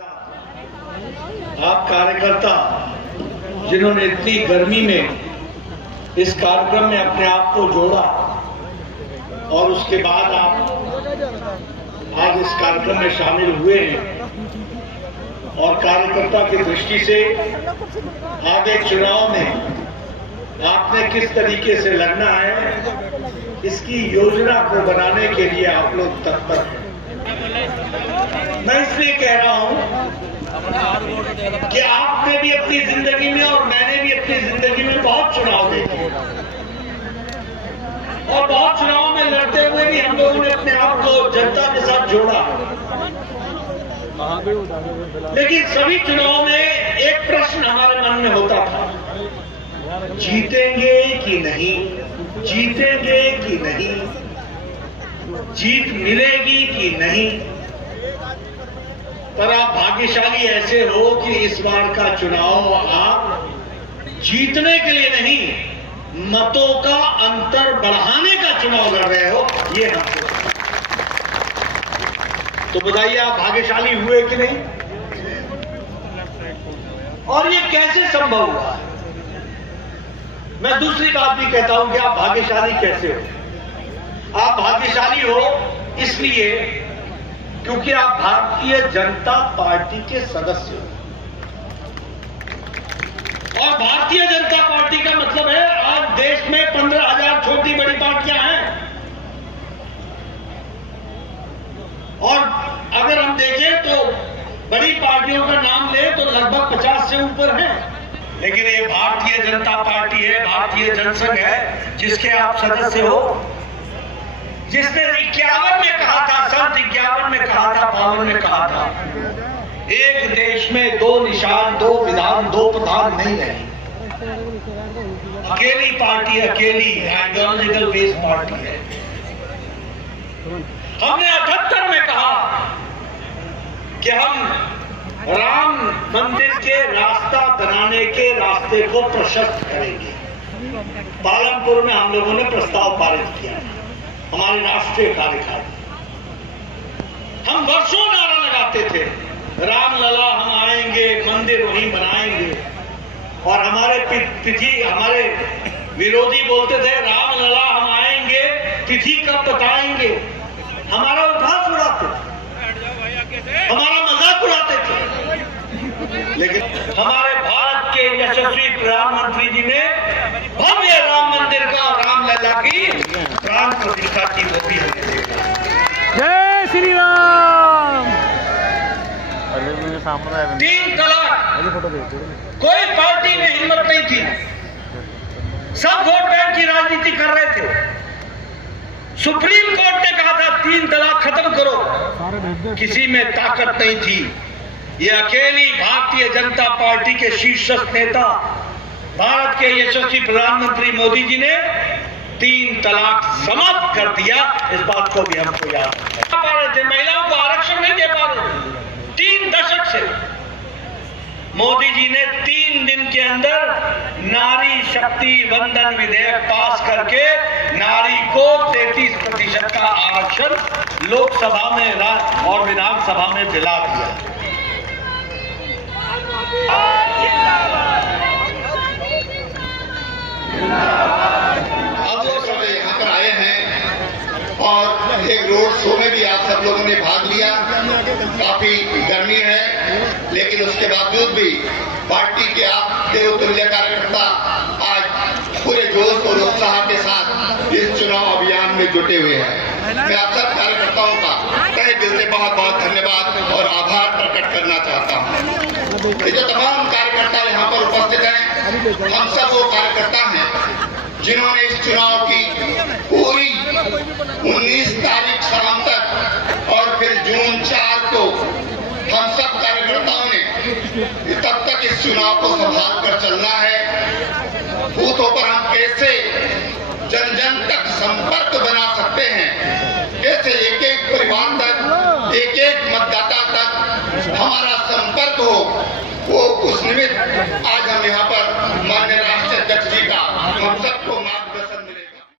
आप कार्यकर्ता जिन्होंने इतनी गर्मी में इस कार्यक्रम में अपने आप को जोड़ा और उसके बाद आप आज इस कार्यक्रम में शामिल हुए हैं और कार्यकर्ता की दृष्टि से आगे चुनाव में आपने किस तरीके से लड़ना है इसकी योजना को बनाने के लिए आप लोग तत्पर हैं। मैं इसलिए कह रहा हूं कि आपने भी अपनी जिंदगी में और मैंने भी अपनी जिंदगी में बहुत चुनाव देखे और बहुत चुनाव में लड़ते हुए भी हम लोगों ने अपने आप को जनता के साथ जोड़ा, लेकिन सभी चुनाव में एक प्रश्न हमारे मन में होता था, जीतेंगे कि नहीं, जीतेंगे कि नहीं, जीत मिलेगी कि नहीं। पर आप भाग्यशाली ऐसे हो कि इस बार का चुनाव आप जीतने के लिए नहीं, मतों का अंतर बढ़ाने का चुनाव लड़ रहे हो। ये हमको तो बताइए, आप भाग्यशाली हुए कि नहीं, और ये कैसे संभव हुआ। मैं दूसरी बात भी कहता हूं कि आप भाग्यशाली कैसे हो। आप भाग्यशाली हो इसलिए क्योंकि आप भारतीय जनता पार्टी के सदस्य हो, और भारतीय जनता पार्टी का मतलब है आज देश में 15,000 छोटी बड़ी पार्टियां हैं, और अगर हम देखें तो बड़ी पार्टियों का नाम ले तो लगभग 50 से ऊपर हैं, लेकिन ये भारतीय जनता पार्टी है, भारतीय जनसंघ है जिसके आप सदस्य हो, जिसने 51 में कहा था, संत 51 में कहा था, 52 में कहा था, एक देश में दो निशान, दो विधान, दो प्रधान नहीं रहे। अकेली पार्टी, अकेली आइडियोलॉजिकल बेस्ड पार्टी है। हमने 78 में कहा कि हम राम मंदिर के रास्ता बनाने के रास्ते को प्रशस्त करेंगे। पालनपुर में हम लोगों ने प्रस्ताव पारित किया, हमारी राष्ट्रीय कार्यकारिणी। हम वर्षों नारा लगाते थे, रामलला हम आएंगे, मंदिर वहीं बनाएंगे, और हमारे विरोधी बोलते थे रामलला हम आएंगे, तिथि कब बताएंगे। हमारा उपहास उड़ाते थे, हमारा मजाक उड़ाते थे, लेकिन हमारे भारत के यशस्वी प्रधानमंत्री जी ने भव्य राम मंदिर का और रामलला की प्राण प्रतिष्ठा की, वो भी हमें देखा। जय श्री राम। 3 तलाक, कोई पार्टी में हिम्मत नहीं थी, सब वोट बैंक की राजनीति कर रहे थे। सुप्रीम कोर्ट ने कहा था 3 तलाक खत्म करो, किसी में ताकत नहीं थी। ये अकेली भारतीय जनता पार्टी के शीर्षस्थ नेता, भारत के यशस्वी प्रधानमंत्री मोदी जी ने 3 तलाक समाप्त कर दिया। इस बात को भी हमको याद है। महिलाओं को आरक्षण नहीं दे पा रहे 3 दशक से। मोदी जी ने 3 दिन के अंदर नारी शक्ति वंदन विधेयक पास करके नारी को 33% का आरक्षण लोकसभा में और विधानसभा में दिला दिया। अब वो सब यहाँ पर आए हैं और एक रोड शो में भी आप सब लोगों ने भाग लिया। काफी गर्मी है, लेकिन उसके बावजूद भी पार्टी के आप देवतुल्य कार्यकर्ता आज पूरे जोश और उत्साह के साथ इस चुनाव अभियान में जुटे हुए हैं। मैं आप सब कार्यकर्ताओं का तहे दिल से बहुत बहुत धन्यवाद और आभार प्रकट करना चाहता हूँ। ये जो तमाम कार्यकर्ता यहाँ पर उपस्थित हैं, हम सब वो कार्यकर्ता हैं जिन्होंने इस चुनाव की पूरी 19 तारीख शाम तक और फिर जून 4 को हम सब कार्यकर्ताओं ने तब तक इस चुनाव को संभाल कर चलना है। बूथों पर हम कैसे जन जन तक संपर्क बना सकते हैं, कैसे एक एक परिवार तक, एक एक मतदाता तक हमारा संपर्क हो, वो उस निमित्त आज हम यहाँ पर